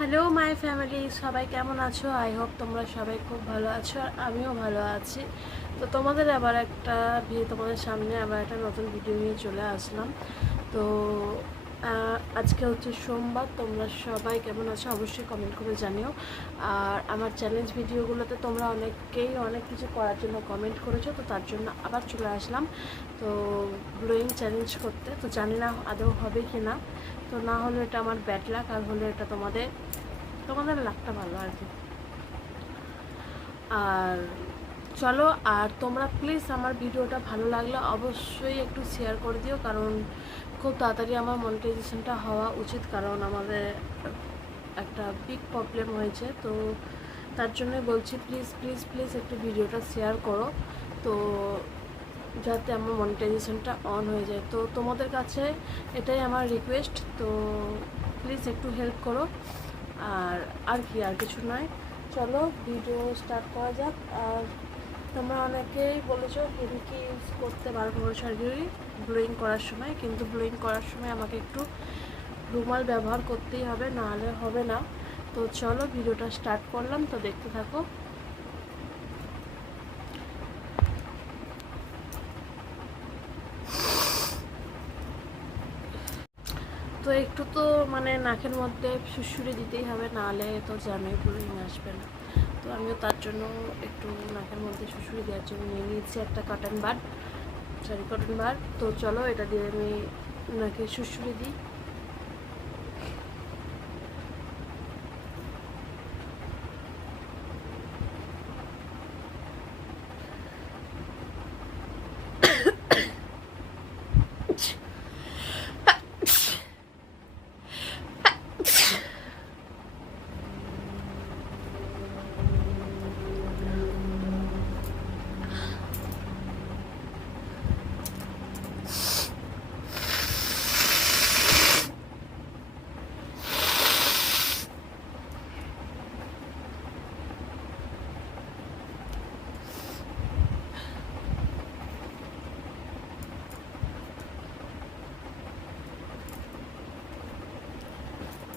Hello my family, সবাই কেমন আছো? আই হোপ তোমরা সবাই খুব ভালো আছো আর আমিও ভালো আছি। তো তোমাদের সামনে আবার একটা নতুন ভিডিও নিয়ে চলে আসলাম। তো আজকে হচ্ছে সোমবার। তোমরা সবাই কেমন আছো অবশ্যই কমেন্ট করে জানিও। আর আমার চ্যালেঞ্জ ভিডিওগুলোতে তোমরা অনেকেই অনেক কিছু করার জন্য কমেন্ট করেছো, তো তার জন্য আবার চলে আসলাম তো ব্লোয়িং চ্যালেঞ্জ করতে। তো জানি না আদৌ হবে কি না, তো না হলে এটা আমার ব্যাড লাক, আর হলে এটা তোমাদের লাকটা ভালো আর কি। আর চলো, আর তোমরা প্লিজ আমার ভিডিওটা ভালো লাগলে অবশ্যই একটু শেয়ার করে দিও, কারণ খুব তাড়াতাড়ি আমার মনিটাইজেশনটা হওয়া উচিত, কারণ আমাদের একটা বিগ প্রবলেম হয়েছে। তো তার জন্যই বলছি, প্লিজ প্লিজ প্লিজ একটু ভিডিওটা শেয়ার করো, তো যাতে আমার মনিটাইজেশনটা অন হয়ে যায়। তো তোমাদের কাছে এটাই আমার রিকোয়েস্ট, তো প্লিজ একটু হেল্প করো। আর কি, আর কিছু নয়। চলো ভিডিও স্টার্ট করা যাক। আর তোমরা অনেকেই বলেছো হিমকি ইউজ করতে বারণ করেছো আর কি ব্লোয়িং করার সময়, কিন্তু ব্লোয়িং করার সময় আমাকে একটু রুমাল ব্যবহার করতেই হবে, নাহলে হবে না। তো চলো ভিডিওটা স্টার্ট করলাম, তো দেখতে থাকো। তো একটু তো মানে নাকের মধ্যে সুড়সুড়ি দিতেই হবে, নাহলে তো জানোই ব্লোয়িং আসবে না। তো আমিও তার জন্য একটু নাকের মধ্যে সুড়সুড়ি দেওয়ার জন্য নিয়ে নিয়েছি একটা কটন বার। তো চলো এটা দিয়ে আমি নাকে সুড়সুড়ি দিই।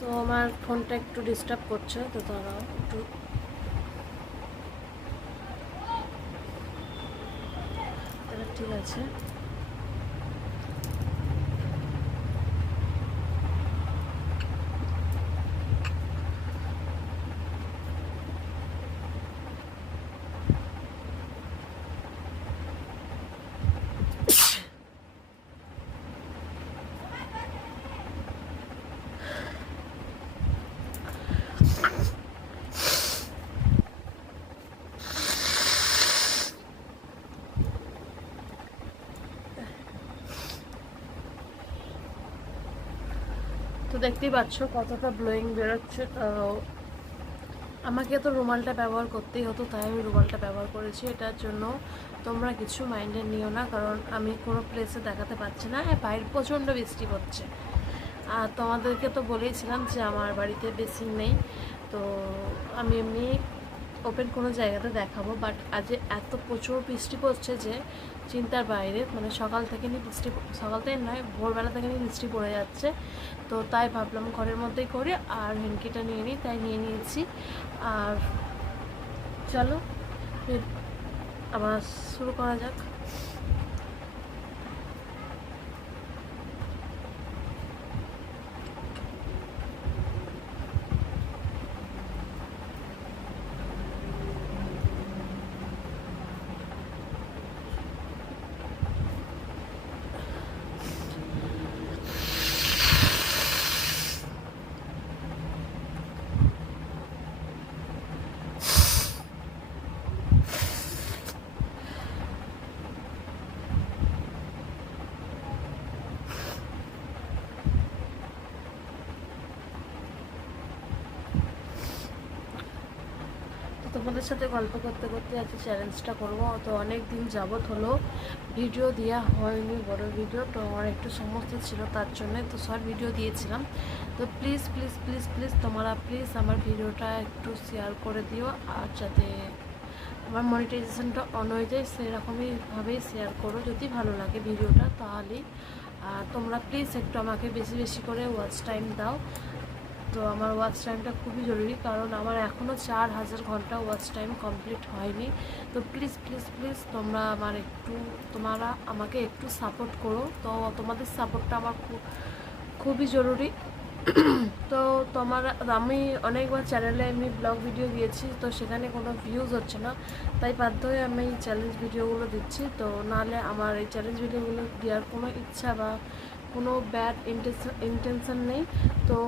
তো আমার ফোনটা একটু ডিস্টার্ব করছে, তো তারা একটু ঠিক আছে। তো দেখতেই পাচ্ছ কতটা ব্লোয়িং বেরোচ্ছে। তো আমাকে তো রুমালটা ব্যবহার করতেই হতো, তাই আমি রুমালটা ব্যবহার করেছি। এটার জন্য তোমরা কিছু মাইন্ডে নিও না, কারণ আমি কোনো প্লেসে দেখাতে পারছি না, বাইরে প্রচণ্ড বৃষ্টি হচ্ছে। আর তোমাদেরকে তো বলেইছিলাম যে আমার বাড়িতে বেসিন নেই, তো আমি এমনি ওপেন কোনো জায়গাতে দেখাবো, বাট আজ এত প্রচুর বৃষ্টি পড়ছে যে চিন্তার বাইরে। মানে সকাল থেকে নয়, ভোরবেলা থেকে বৃষ্টি পড়ে যাচ্ছে। তো তাই ভাবলাম ঘরের মধ্যেই করি, আর হ্যান্ডকিটা নিয়ে নিই, তাই নিয়ে নিয়েছি। আর চলো আবার শুরু করা যাক। তোমাদের সাথে গল্প করতে করতে আজকে চ্যালেঞ্জটা করবো। তো অনেক দিন যাবৎ হলো ভিডিও দেওয়া হয়নি, বড় ভিডিও। তো আমার একটু সমস্যা ছিল, তার জন্যে তো শর্ট ভিডিও দিয়েছিলাম। তো প্লিজ প্লিজ প্লিজ প্লিজ তোমরা প্লিজ আমার ভিডিওটা একটু শেয়ার করে দিও, আর যাতে আমার মনিটাইজেশনটা অন হয়ে যায় সেরকমইভাবেই শেয়ার করো যদি ভালো লাগে ভিডিওটা, তাহলেই। আর তোমরা প্লিজ একটু আমাকে বেশি বেশি করে ওয়াচ টাইম দাও। তো আমার ওয়াচ টাইমটা খুবই জরুরি, কারণ আমার এখনও 4000 ঘন্টা ওয়াচ টাইম কমপ্লিট হয়নি। তো প্লিজ প্লিজ প্লিজ তোমরা আমাকে একটু সাপোর্ট করো। তো তোমাদের সাপোর্টটা আমার খুবই জরুরি। তো আমি অনেকবার চ্যানেলে এমনি ব্লগ ভিডিও দিয়েছি, তো সেখানে কোনো ভিউজ হচ্ছে না, তাই বাধ্য হয়ে আমি এই চ্যালেঞ্জ ভিডিওগুলো দিচ্ছি। তো নাহলে আমার এই চ্যালেঞ্জ ভিডিওগুলো দেওয়ার কোনো ইচ্ছা বা কোনো ব্যাড ইন্টেনশন নেই। তো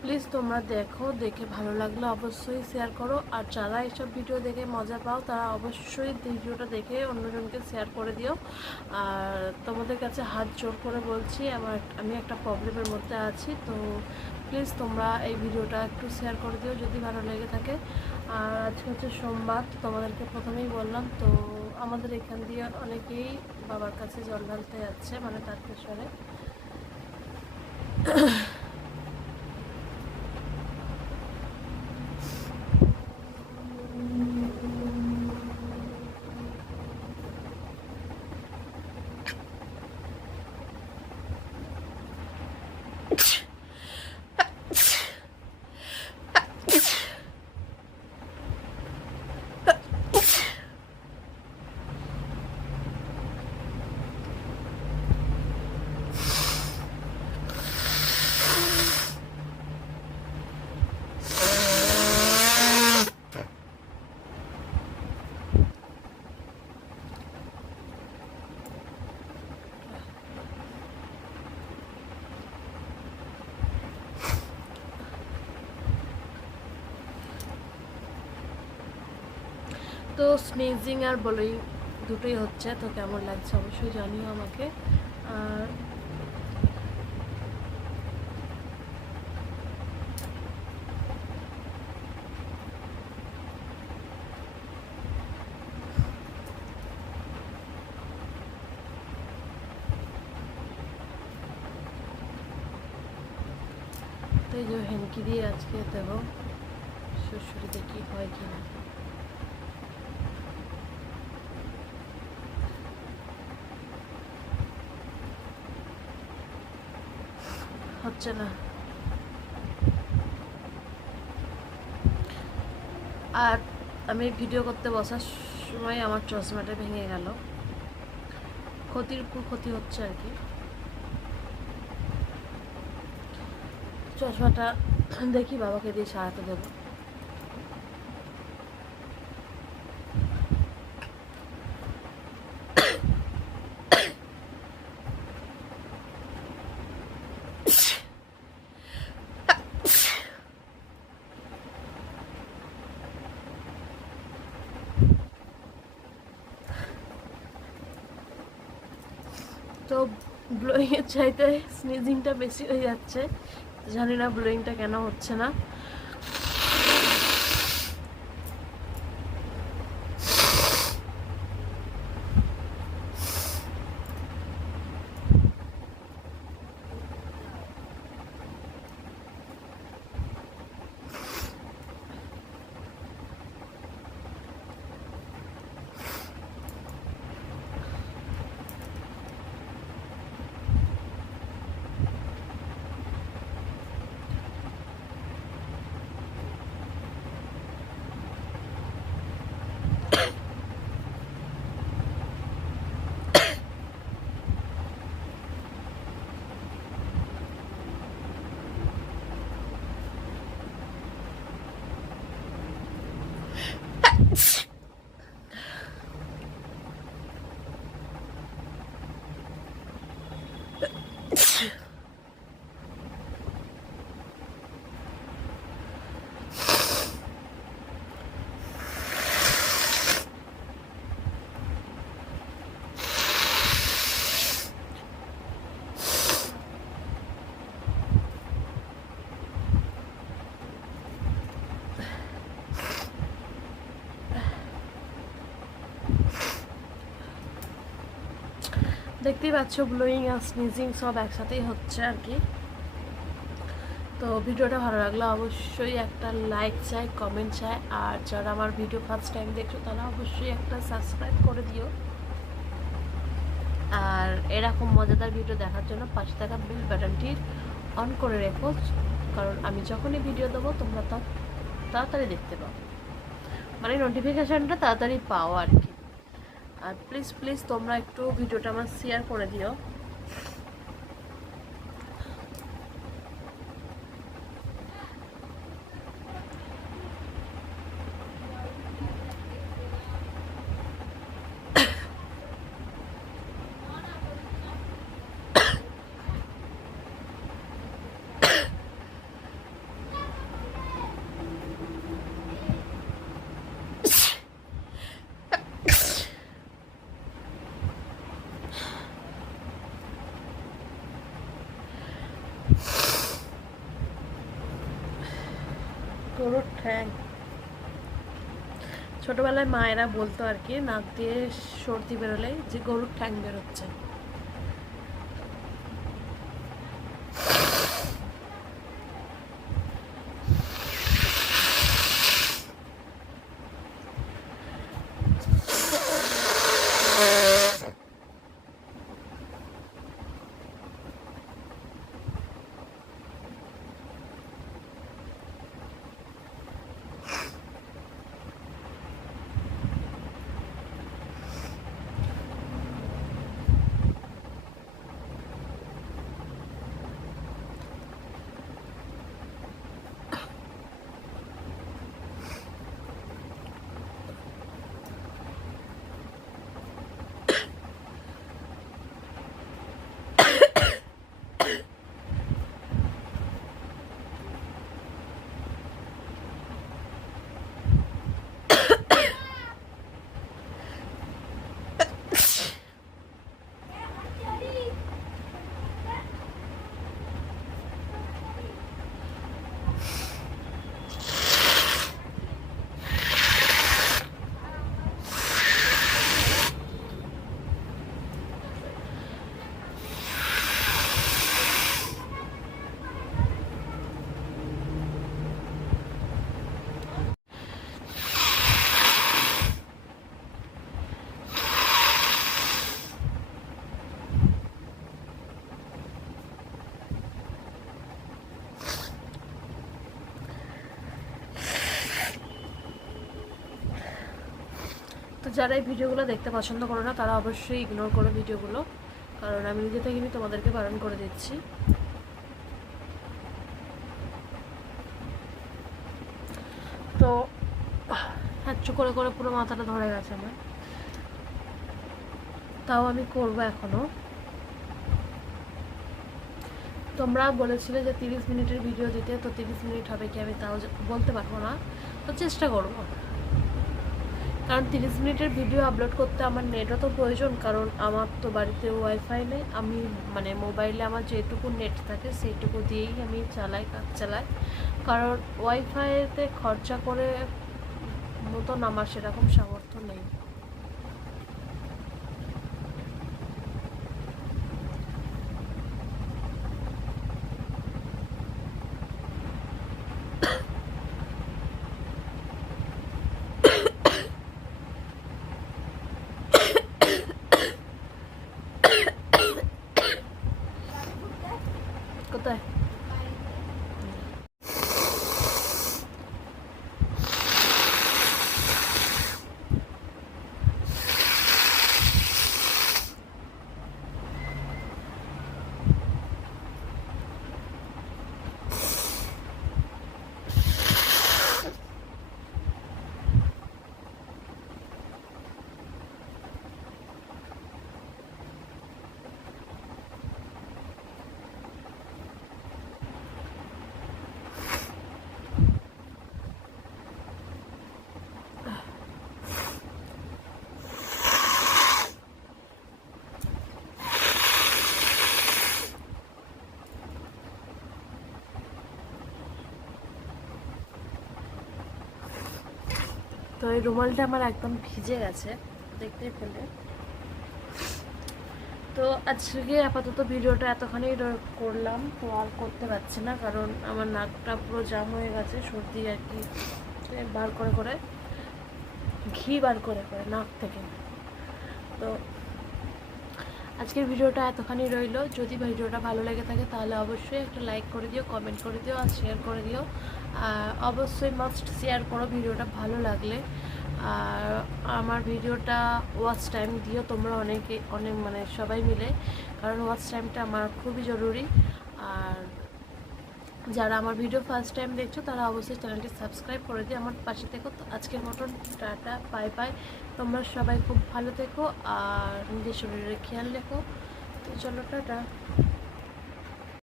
প্লিজ তোমরা দেখে ভালো লাগলে অবশ্যই শেয়ার করো। আর যারা এইসব ভিডিও দেখে মজা পাও তারা অবশ্যই ভিডিওটা দেখে অন্যজনকে শেয়ার করে দিও। আর তোমাদের কাছে হাত জোর করে বলছি, আমি একটা প্রবলেমের মধ্যে আছি, তো প্লিজ তোমরা এই ভিডিওটা একটু শেয়ার করে দিও যদি ভালো লেগে থাকে। আর আজকে হচ্ছে সোমবার, তোমাদেরকে প্রথমেই বললাম, তো আমাদের এখান দিয়ে অনেকেই বাবার কাছে জল ঢালতে যাচ্ছে, মানে তারকেশ্বরে। তো স্নেজিং আর ব্লোয়িং দুটোই হচ্ছে, তো কেমন লাগছে অবশ্যই জানিও আমাকে। আর তো এই যে হেনকি দিয়ে আজকে দেবো, শ্বশুরি দেখি হয় কি না। হচ্ছে না। আর আমি ভিডিও করতে বসার সময় আমার চশমাটা ভেঙে গেল, ক্ষতির উপর ক্ষতি হচ্ছে আর কি। চশমাটা দেখি বাবাকে দিয়ে সারাতে দেবো। তো ব্লোয়িংয়ের চাইতে স্নিজিংটা বেশি হয়ে যাচ্ছে, জানি না ব্লোয়িংটা কেন হচ্ছে না। দেখতেই পাচ্ছ ব্লোয়িং আর স্নিজিং সব একসাথেই হচ্ছে আর কি। তো ভিডিওটা ভালো লাগলে অবশ্যই একটা লাইক চাই, কমেন্ট চাই, আর যারা আমার ভিডিও ফার্স্ট টাইম দেখছো তারা অবশ্যই একটা সাবস্ক্রাইব করে দিও। আর এরকম মজাদার ভিডিও দেখার জন্য পাশে থাকা বেল বাটনটির অন করে রেখো, কারণ আমি যখনই ভিডিও দেবো তোমরা তাড়াতাড়ি দেখতে পাও, মানে নোটিফিকেশানটা তাড়াতাড়ি পাও আর কি। আর প্লিজ প্লিজ তোমরা একটু ভিডিওটা আমার শেয়ার করে দিও। গরুর ঠ্যাং, ছোটবেলায় মায়েরা বলতো আর কি, নাক দিয়ে সর্দি বেরোলে যে গরুর ঠ্যাং বেরোচ্ছে। তো যারা এই ভিডিওগুলো দেখতে পছন্দ করো না তারা অবশ্যই ইগনোর করো ভিডিওগুলো, কারণ আমি নিজে থেকে তোমাদেরকে বারণ করে দিচ্ছি। তো হ্যাচু করে করে পুরো মাথাটা ধরে গেছে আমার, তাও আমি করবো এখনো। তোমরা বলেছিলে যে 30 মিনিটের ভিডিও দিতে, তো 30 মিনিট হবে কি আমি তাও বলতে পারবো না, তো চেষ্টা করবো। কারণ 30 মিনিটের ভিডিও আপলোড করতে আমার নেটও তো প্রয়োজন, কারণ আমার তো বাড়িতে ওয়াইফাই নেই। আমি মানে মোবাইলে আমার যেটুকু নেট থাকে সেইটুকু দিয়েই আমি কাজ চালাই, কারণ ওয়াইফাইতে খরচা করে মতন আমার সেরকম সামর্থ্য নেই। কোথায়? তো এই রুমালটা আমার একদম ভিজে গেছে, দেখতেই পেলে। তো আজকে আপাতত ভিডিওটা এতখানি করলাম, তো আর করতে পারছি না, কারণ আমার নাকটা পুরো জাম হয়ে গেছে, সর্দি আর কি বার করে করে, ঘি বার করে করে নাক থেকে। তো আজকের ভিডিওটা এতখানি রইলো। যদি ভিডিওটা ভালো লেগে থাকে তাহলে অবশ্যই একটা লাইক করে দিও, কমেন্ট করে দিও আর শেয়ার করে দিও। আর অবশ্যই মাস্ট শেয়ার করো ভিডিওটা ভালো লাগলে। আর আমার ভিডিওটা ওয়াচ টাইম দিও তোমরা অনেক মানে সবাই মিলে, কারণ ওয়াচ টাইমটা আমার খুবই জরুরি। আর যারা আমার ভিডিও ফার্স্ট টাইম দেখছো তারা অবশ্যই চ্যানেলটি সাবস্ক্রাইব করে দিয়ে আমার পাশে থেকো। তো আজকের মতন টাটা, বাই বাই। তোমরা সবাই খুব ভালো থেকো আর নিজের শরীরের খেয়াল রেখো। তো চলো টাটা।